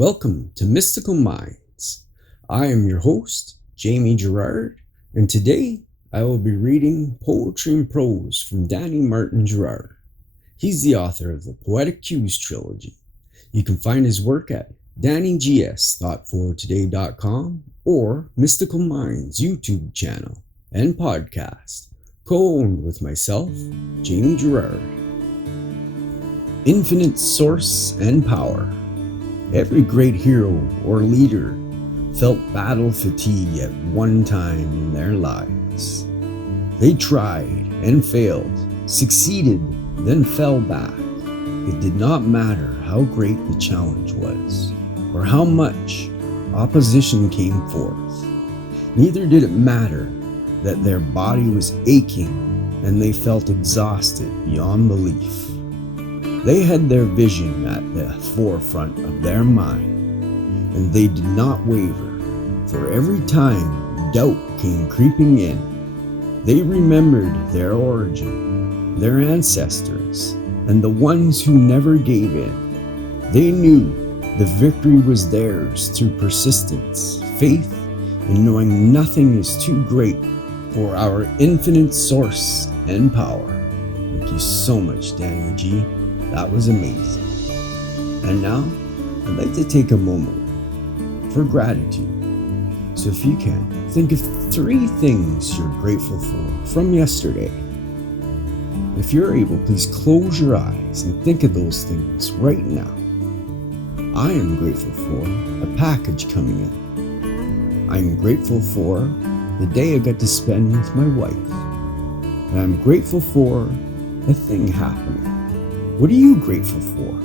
Welcome to Mystical Minds. I am your host, Jamie Gerard, and today I will be reading poetry and prose from Danny Martin Gerard. He's the author of the Poetic Cues trilogy. You can find his work at DannyGS.fortoday.com or Mystical Minds YouTube channel and podcast, co-owned with myself, Jamie Gerard. Infinite source and power. Every great hero or leader felt battle fatigue at one time in their lives. They tried and failed, succeeded, then fell back. It did not matter how great the challenge was, or how much opposition came forth. Neither did it matter that their body was aching and they felt exhausted beyond belief. They had their vision at the forefront of their mind, and they did not waver, for every time doubt came creeping in, they remembered their origin, their ancestors, and the ones who never gave in. They knew the victory was theirs through persistence, faith, and knowing nothing is too great for our infinite source and power. Thank you so much, Danny G. That was amazing. And now, I'd like to take a moment for gratitude. So if you can, think of 3 things you're grateful for from yesterday. If you're able, please close your eyes and think of those things right now. I am grateful for a package coming in. I'm grateful for the day I got to spend with my wife. And I'm grateful for a thing happening. What are you grateful for?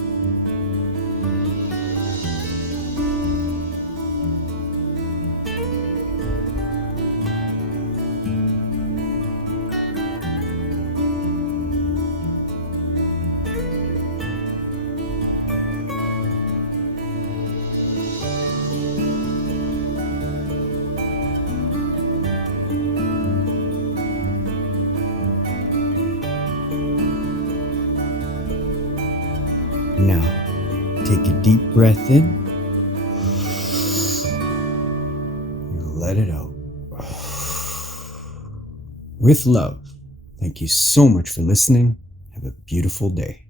Now, take a deep breath in and let it out. With love, thank you so much for listening. Have a beautiful day.